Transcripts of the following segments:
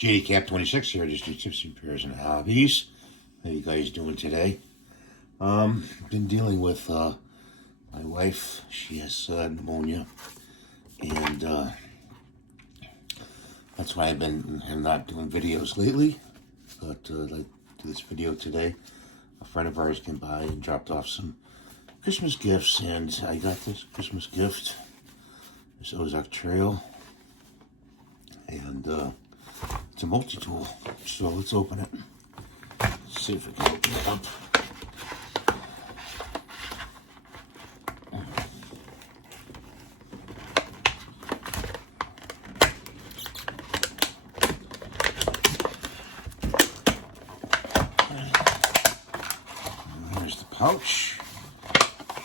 JDCap26 here, just do tips and repairs and hobbies. How you guys doing today? Been dealing with my wife. She has pneumonia, and that's why I'm not doing videos lately. But I'd like to do this video today. A friend of ours came by and dropped off some Christmas gifts, and I got this Christmas gift. This Ozark Trail, and it's a multi-tool, so let's open it. Let's see if we can open it up. There's the pouch,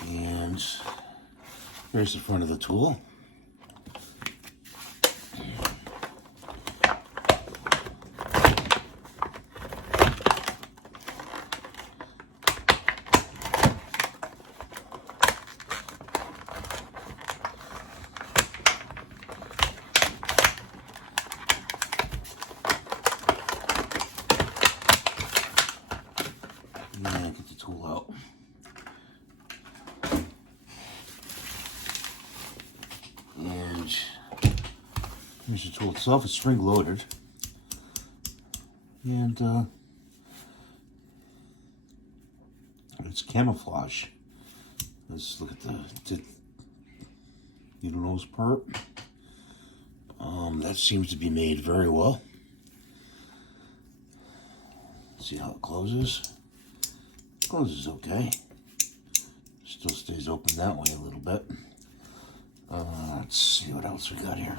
and here's the front of the tool. And get the tool out. And here's the tool itself. It's spring loaded. And it's camouflage. Let's look at the needle nose part. That seems to be made very well. See how it closes. Closes okay. Still stays open that way a little bit. Let's see what else we got here.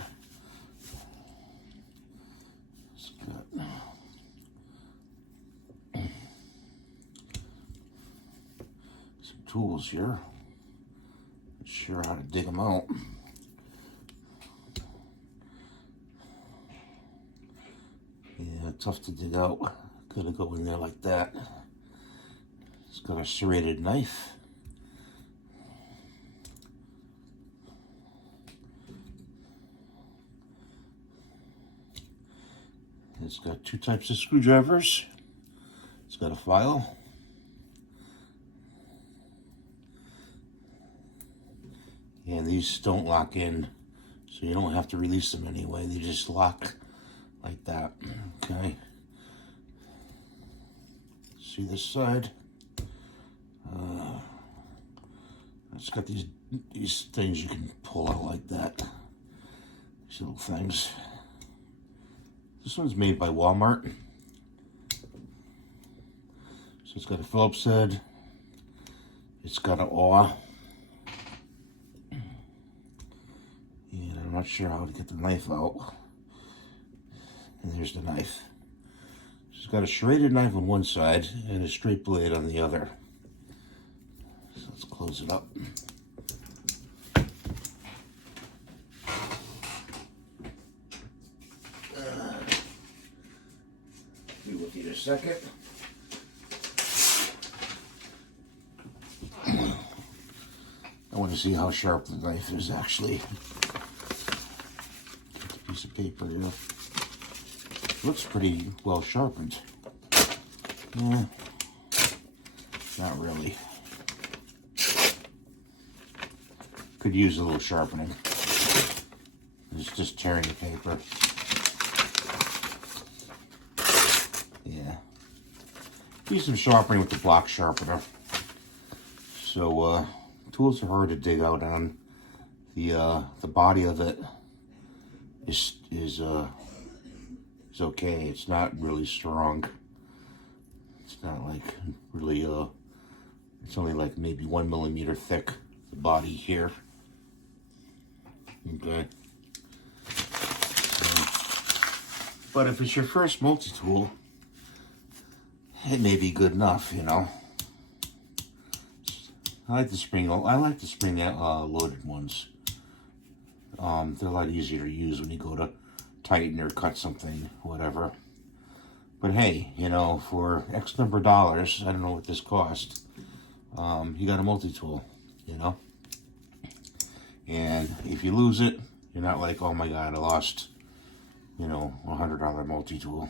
It's got some tools here. Not sure how to dig them out. Yeah, tough to dig out. Gotta go in there like that. It's got a serrated knife. It's got two types of screwdrivers. It's got a file. And these don't lock in, so you don't have to release them anyway. They just lock like that. Okay. See this side? It's got these things you can pull out like that. These little things. This one's made by Walmart. So it's got a Phillips head. It's got an awl. And I'm not sure how to get the knife out. And there's the knife. It's got a serrated knife on one side and a straight blade on the other. So let's close it up. Be with you in a second. I want to see how sharp the knife is actually. Get the piece of paper here. Looks pretty well sharpened. Yeah, not really. Could use a little sharpening. It's just tearing the paper. Yeah. Use some sharpening with the block sharpener. So tools are hard to dig out on. The body of it is okay. It's not really strong. It's not like really it's only like maybe 1 millimeter thick, the body here. Okay. But if it's your first multi-tool, it may be good enough, you know. I like the spring loaded ones. They're a lot easier to use when you go to tighten or cut something, whatever. But hey, you know, for X number of dollars, I don't know what this cost, you got a multi-tool, you know. And if you lose it, you're not like, oh my God, I lost you know, $100 multi-tool.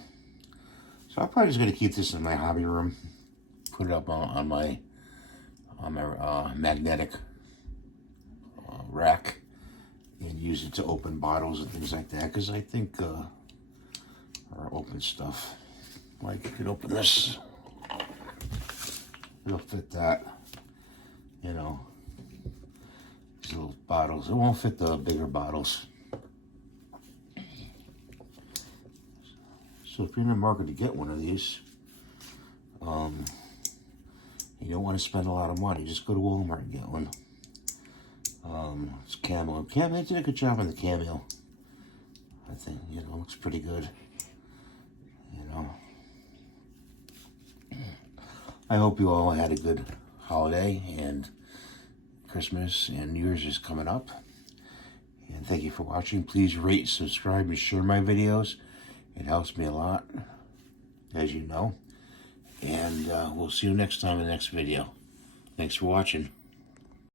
So I'm probably just going to keep this in my hobby room. Put it up on my magnetic rack. And use it to open bottles and things like that. Because I think, or open stuff. Like, you could open this. It'll fit that. You know. These little bottles. It won't fit the bigger bottles. So if you're in the market to get one of these, you don't want to spend a lot of money. Just go to Walmart and get one. It's Cameo. Cameo did a good job on the Cameo. I think, you know, looks pretty good. You know. I hope you all had a good holiday, and Christmas and New Year's is coming up. And thank you for watching. Please rate, subscribe, and share my videos. It helps me a lot, as you know. And we'll see you next time in the next video. Thanks for watching.